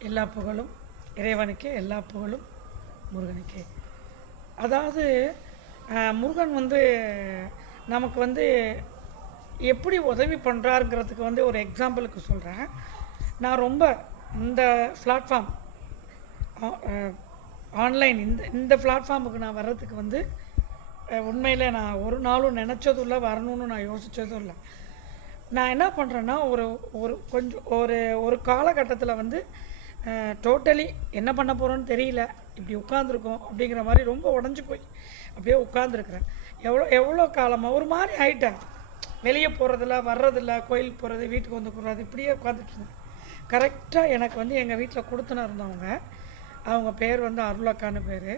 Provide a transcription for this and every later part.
எல்லா புகழும் இறைவனுக்கே எல்லா புகழும் முருகனுக்கே. அதாவது முருகன் வந்து நமக்கு வந்து எப்படி உதவி பண்ணுறாருங்கிறதுக்கு வந்து ஒரு எக்ஸாம்பிளுக்கு சொல்கிறேன் நான் ரொம்ப இந்த பிளாட்ஃபார்ம் ஆன்லைன் இந்த இந்த பிளாட்ஃபார்முக்கு நான் வர்றதுக்கு வந்து உண்மையில் நான் ஒரு நாளும் நினச்சதும் இல்லை வரணும்னு நான் யோசித்ததும் இல்லை நான் என்ன பண்ணுறேன்னா ஒரு ஒரு கொஞ்சம் ஒரு ஒரு காலகட்டத்தில் வந்து டோட்டலி என்ன பண்ண போகிறோன்னு தெரியல. இப்படி உட்காந்துருக்கோம் அப்படிங்கிற மாதிரி ரொம்ப உடஞ்சி போய் அப்படியே உட்காந்துருக்குறேன் எவ்வளோ எவ்வளோ காலமாக ஒரு மாதிரி ஆயிட்டேன். வெளியே போகிறதில்ல வர்றதில்ல கோயிலுக்கு போகிறது வீட்டுக்கு வந்து போகிறது இப்படியே உட்காந்துட்டு இருந்தேன். கரெக்டாக எனக்கு வந்து எங்கள் வீட்டில் கொடுத்துன இருந்தவங்க. அவங்க பேர் வந்து அருளக்கான்னு பேர்.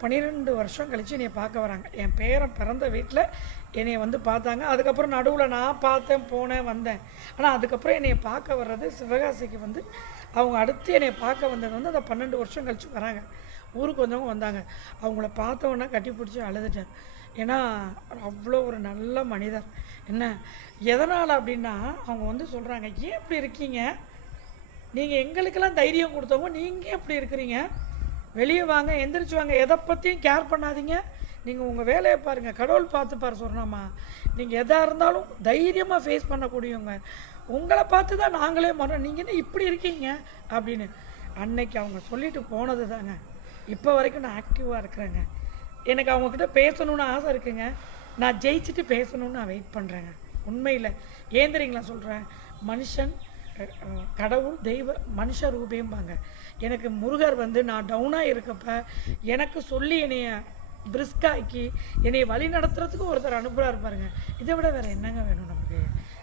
பன்னிரெண்டு வருஷம் கழித்து என்னை பார்க்க வராங்க. என் பேரன் பிறந்த வீட்டில் என்னை வந்து பார்த்தாங்க. அதுக்கப்புறம் நடுவில் நான் பார்த்தேன் போனேன் வந்தேன். ஆனால் அதுக்கப்புறம் என்னை பார்க்க வர்றது சிவகாசிக்கு வந்து அவங்க அடுத்து என்னை பார்க்க வந்தது வந்து அந்த பன்னெண்டு வருஷம் கழித்து வராங்க. ஊருக்கு வந்தவங்க வந்தாங்க. அவங்கள பார்த்தவொன்னே கட்டி பிடிச்சி அழுதுட்டேன் ஏன்னா அவ்வளோ ஒரு நல்ல மனிதர். என்ன? எதனால் அப்படின்னா அவங்க வந்து சொல்கிறாங்க ஏன் இப்படி இருக்கீங்க? நீங்கள் எங்களுக்கெல்லாம் தைரியம் கொடுத்தவங்க நீங்கள் எப்படி இருக்கிறீங்க? வெளியே வாங்க எந்திரிச்சு வாங்க. எதை பற்றியும் கேர் பண்ணாதீங்க. நீங்கள் உங்கள் வேலையை பாருங்கள் கடவுள் பார்த்து பாரு சொன்னோமா. நீங்கள் எதாக இருந்தாலும் தைரியமாக ஃபேஸ் பண்ணக்கூடியவங்க. உங்களை பார்த்து தான் நாங்களே மரம் நீங்கள் என்ன இப்படி இருக்கீங்க? அப்படின்னு. அன்னைக்கு அவங்க சொல்லிட்டு போனது தாங்க இப்போ வரைக்கும் நான் ஆக்டிவாக இருக்கிறேங்க. எனக்கு அவங்கக்கிட்ட பேசணும்னு ஆசை இருக்குங்க. நான் ஜெயிச்சுட்டு பேசணும்னு நான் வெயிட் பண்ணுறேங்க உண்மையில். ஏந்திரிங்களா சொல்கிறேன் மனுஷன் கடவுள் தெய்வ மனுஷ ரூபேம்பாங்க. எனக்கு முருகர் வந்து நான் டவுனாக இருக்கப்ப எனக்கு சொல்லி என்னைய பிரிஸ்காக்கி என்னை வழி நடத்துறதுக்கு ஒருத்தர் அனுப்புகிறாரு பாருங்க. இதை விட வேறு என்னங்க வேணும் நமக்கு?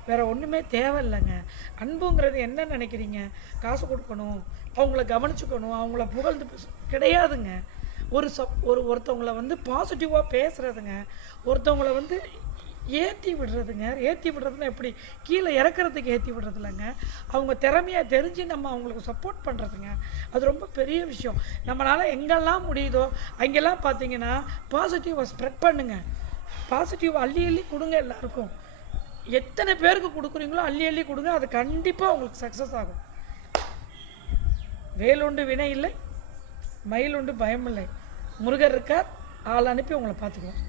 வேறு ஒன்றுமே தேவையில்லைங்க. அன்புங்கிறது என்ன நினைக்கிறீங்க? காசு கொடுக்கணும் அவங்கள கவனிச்சுக்கணும் அவங்கள புகழ்ந்து கிடையாதுங்க. ஒரு சப் ஒரு ஒருத்தவங்கள வந்து பாசிட்டிவாக பேசுகிறதுங்க ஒருத்தவங்கள வந்து ஏற்றி விடுறதுங்க. ஏற்றி விடுறதுன்னா எப்படி? கீழே இறக்குறதுக்கு ஏற்றி விடுறது இல்லைங்க அவங்க திறமையாக தெரிஞ்சு நம்ம அவங்களுக்கு சப்போர்ட் பண்ணுறதுங்க அது ரொம்ப பெரிய விஷயம். நம்மளால் எங்கெல்லாம் முடியுதோ அங்கெல்லாம் பார்த்தீங்கன்னா பாசிட்டிவை ஸ்ப்ரெட் பண்ணுங்கள் பாசிட்டிவ் அள்ளி அள்ளி கொடுங்க எல்லாருக்கும். எத்தனை பேருக்கு கொடுக்குறீங்களோ அள்ளி அள்ளி கொடுங்க. அது கண்டிப்பாக உங்களுக்கு சக்ஸஸ் ஆகும். வேலுண்டு வினை இல்லை மயில் உண்டு பயம் இல்லை. முருகர் இருக்கார் ஆள் அனுப்பி உங்களை பார்த்துக்குவோம்.